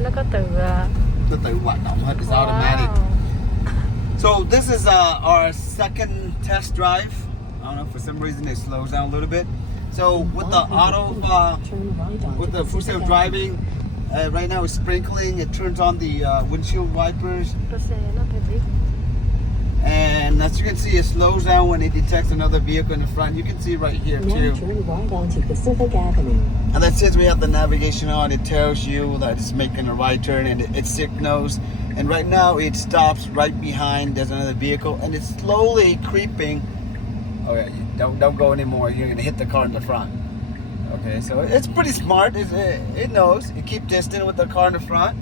nó có tự hoạt động hết. It's automatic. So this is our second test drive. I don't know, for some reason it slows down a little bit. So with the with the full self driving, right now it's sprinkling. It turns on the windshield wipers. And as you can see, it slows down when it detects another vehicle in the front. You can see right here too. And that says we have the navigation on. It tells you that it's making a right turn, and it signals. And right now it stops right behind. There's another vehicle, and it's slowly creeping. Oh yeah, don't go anymore. You're gonna hit the car in the front. Okay, so it's pretty smart. It knows. It keeps distant with the car in the front.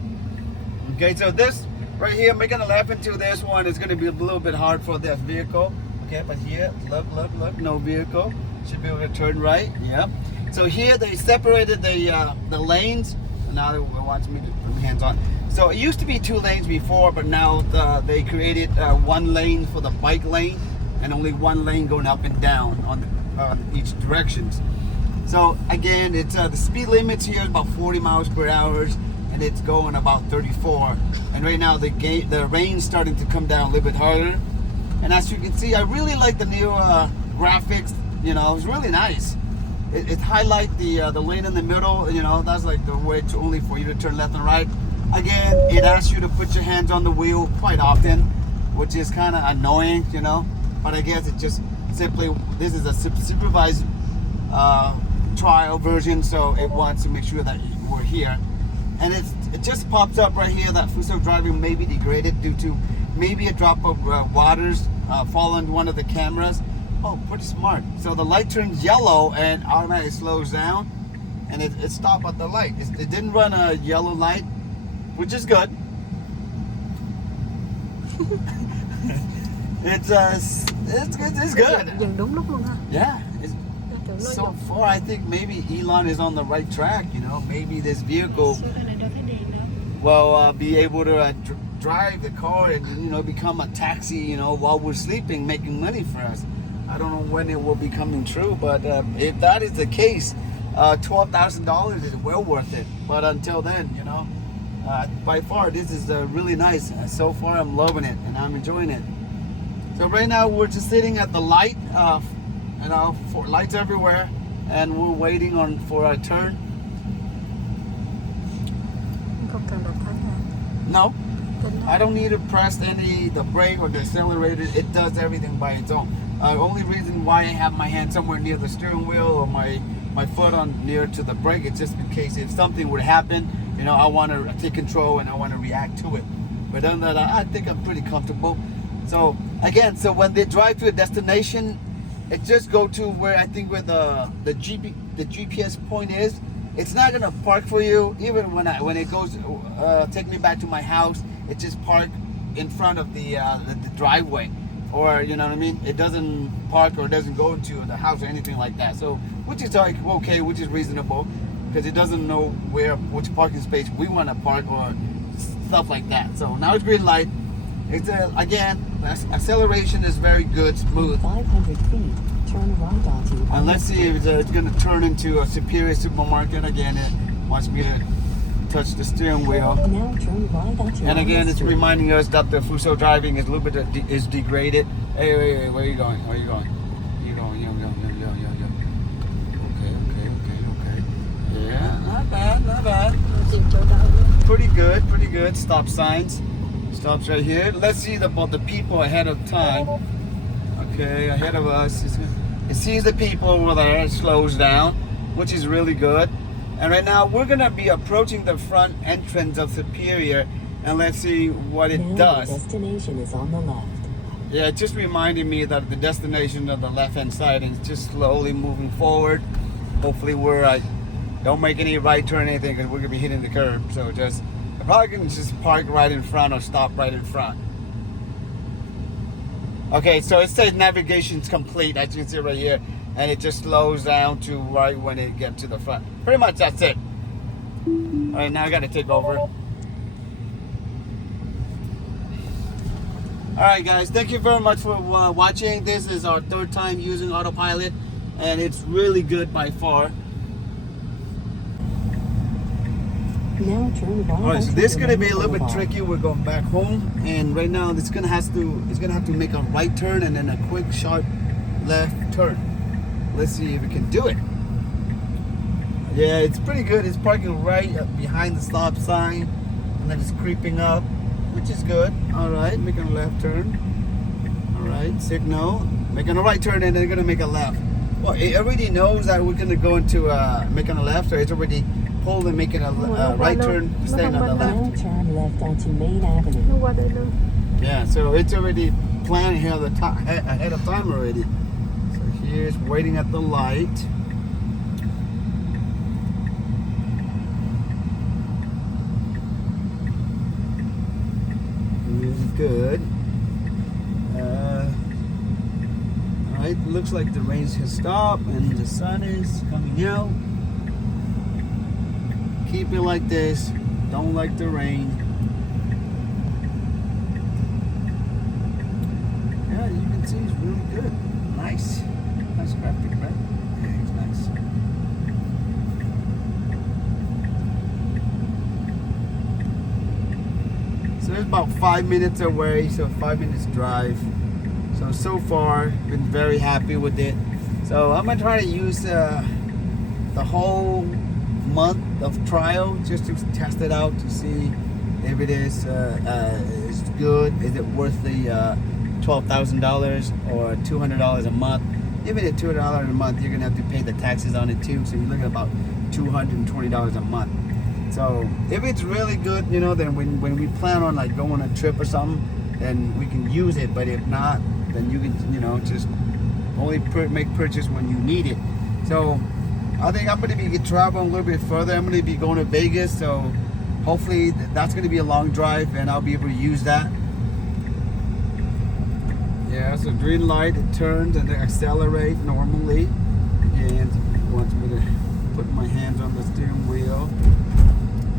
Okay, so this right here, making a left into this one is gonna be a little bit hard for this vehicle. Okay, but here, look, no vehicle. Should be able to turn right. Yeah. So here they separated the lanes. Now they want me to put my hands on. So it used to be 2 lanes before, but now they created 1 lane for the bike lane, and only 1 lane going up and down on each directions. So again, it's the speed limit here is about 40 miles per hour, and it's going about 34. And right now the rain's starting to come down a little bit harder. And as you can see, I really like the new graphics. You know, it's really nice. It highlights the lane in the middle. You know, that's like the way to only for you to turn left and right. Again, it asks you to put your hands on the wheel quite often, which is kind of annoying, you know. But I guess it just simply, this is a supervised trial version, so it wants to make sure that we're here. And it just pops up right here that full self driving may be degraded due to maybe a drop of waters falling one of the cameras. Oh, pretty smart. So the light turns yellow and automatically slows down, and it stopped at the light. It didn't run a yellow light, which is good. It's good. Yeah. So far, I think maybe Elon is on the right track. You know, maybe this vehicle will be able to drive the car and, you know, become a taxi, you know, while we're sleeping, making money for us. I don't know when it will be coming true, but if that is the case, $12,000 is well worth it. But until then, you know, by far this is really nice. So far, I'm loving it and I'm enjoying it. So right now we're just sitting at the light, you know, for lights everywhere, and we're waiting for our turn. No, I don't need to press the brake or the accelerator. It does everything by its own. Only reason why I have my hand somewhere near the steering wheel or my foot on near to the brake is just in case if something would happen, you know, I want to take control and I want to react to it. But other than that, I think I'm pretty comfortable. So again, so when they drive to a destination, it just go to where I think where the GPS point is. It's not gonna park for you. Even when it goes take me back to my house, it just park in front of the driveway, or you know what I mean. It doesn't park or doesn't go into the house or anything like that. So which is like okay, which is reasonable, because it doesn't know which parking space we want to park or stuff like that. So now it's green light. It's again, acceleration is very good, smooth. 500 feet, turn right onto. And let's see if it's going to turn into a Superior supermarket. Again, it wants me to touch the steering wheel. Now turn right onto. And again, it's reminding us that the full self driving is a little bit is degraded. Hey, wait, where are you going? Where are you going? You going? Yeah. Okay. Yeah, not bad. Pretty good. Stop signs. Stops right here. Let's see about the people ahead of time. Okay, ahead of us. It sees the people over there. It slows down, which is really good. And right now we're gonna be approaching the front entrance of Superior, and let's see what it does. The destination is on the left. Yeah, it just reminded me that the destination of the left-hand side is just slowly moving forward. Hopefully we're don't make any right turn or anything, because we're gonna be hitting the curb. So just I probably can just park right in front or stop right in front. Okay, so it says navigation's complete, as you can see right here, and it just slows down to right when it gets to the front. Pretty much that's it. All right, now I got to take over. All right, guys, thank you very much for watching. This is our 3rd time using autopilot, and it's really good by far. Now turn right. All right, so onto this is the gonna main be a little bit boulevard. tricky. We're going back home, and right now it's gonna have to make a right turn and then a quick sharp left turn. Let's see if we can do it. Yeah, it's pretty good. It's parking right behind the stop sign, and then it's creeping up, which is good. All right, making a left turn. All right, signal, making a right turn, and then gonna make a left. Well, it already knows that we're gonna go into making a left, so it's already pulled and making a right turn, staying on the Now left. turn left onto Main Avenue. Nó qua đây luôn. Yeah, so it's already planned ahead of time already. So here's waiting at the light. Really good. Alright, looks like the rain has stopped and the sun is coming out. Keep it like this. Don't like the rain. Yeah, you can see it's really good. Nice. Nice graphic, right? Yeah, it's nice. So it's about 5 minutes away, so 5 minutes drive. So far, been very happy with it. So I'm gonna try to use the whole month of trial just to test it out to see if it is good. Is it worth the $12,000 or $200 a month? Even at $200 a month, you're gonna have to pay the taxes on it too. So you're looking at about $220 a month. So if it's really good, you know, then when we plan on like going on a trip or something, then we can use it. But if not, then you can, you know, just only make purchase when you need it. So I think I'm going to be traveling a little bit further. I'm going to be going to Vegas, so hopefully that's going to be a long drive and I'll be able to use that. Yeah, so green light, it turns and it accelerates normally. And it wants me to put my hands on the steering wheel.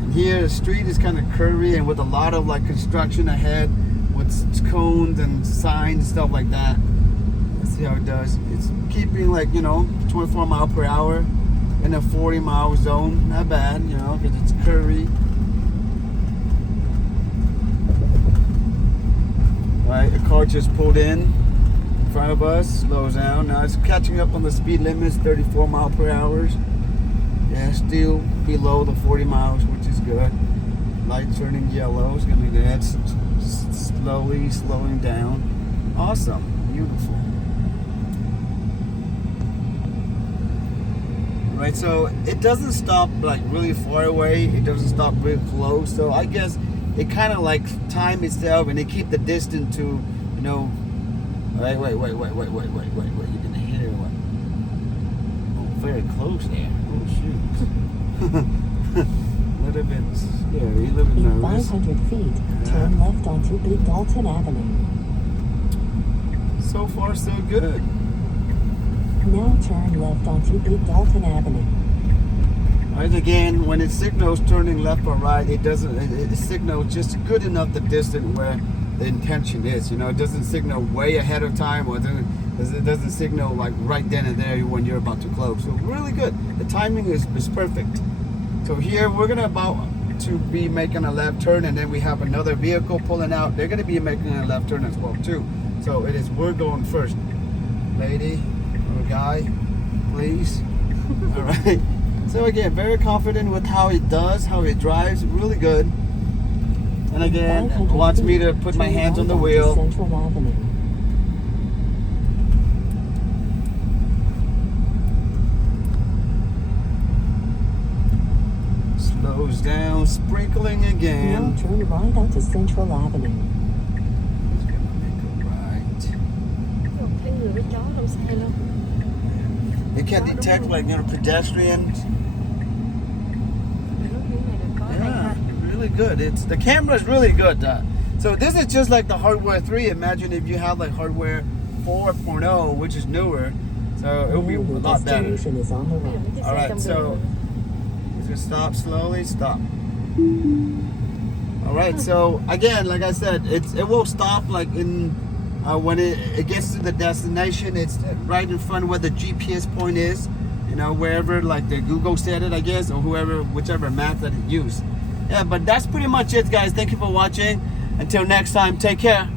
And here the street is kind of curvy and with a lot of like construction ahead with cones and signs and stuff like that. Let's see how it does. It's keeping like, you know, 24 miles per hour in a 40-mile zone. Not bad, you know, because it's curvy. Right, a car just pulled in front of us, slows down. Now it's catching up on the speed limits, 34 miles per hour. Yeah, still below the 40 miles, which is good. Light turning yellow is gonna be that. Slowly slowing down. Awesome, beautiful. Right, so it doesn't stop like really far away. It doesn't stop really close. So I guess it kind of like time itself, and they keep the distance to, you know. Wait. You're gonna hear what? Oh, very close there. Oh shoot. Little bit scary, a little bit In nervous. 500 feet, turn left onto Big Dalton Avenue. So far, so good. Now turn left onto Big Dalton Avenue. Right, again, when it signals turning left or right, it doesn't. It signals just good enough the distance where the intention is. You know, it doesn't signal way ahead of time, or it doesn't signal like right then and there when you're about to close. So really good. The timing is perfect. So here we're gonna about to be making a left turn, and then we have another vehicle pulling out. They're gonna be making a left turn as well too. So it is we're going first, lady or guy, please. All right. So again, very confident with how it does, how it drives, really good. And again, it wants me to put my hands on the wheel. Central Avenue. Slows down, sprinkling again. Now turn right onto Central Avenue. It's gonna make a right. Thấy người với chó làm sai luôn. It can detect like, you know, pedestrians. Yeah, really good. The camera is really good. So this is just like the hardware 3. Imagine if you have like hardware 4.0, which is newer. So it'll be a lot better. Destination is on the right. All right, so just stop slowly. Stop. All right. So again, like I said, it will stop like in when it gets to the destination. It's right in front of where the GPS point is. You know, wherever like the Google set it, I guess, or whichever map that it used. Yeah, but that's pretty much it, guys. Thank you for watching. Until next time, take care.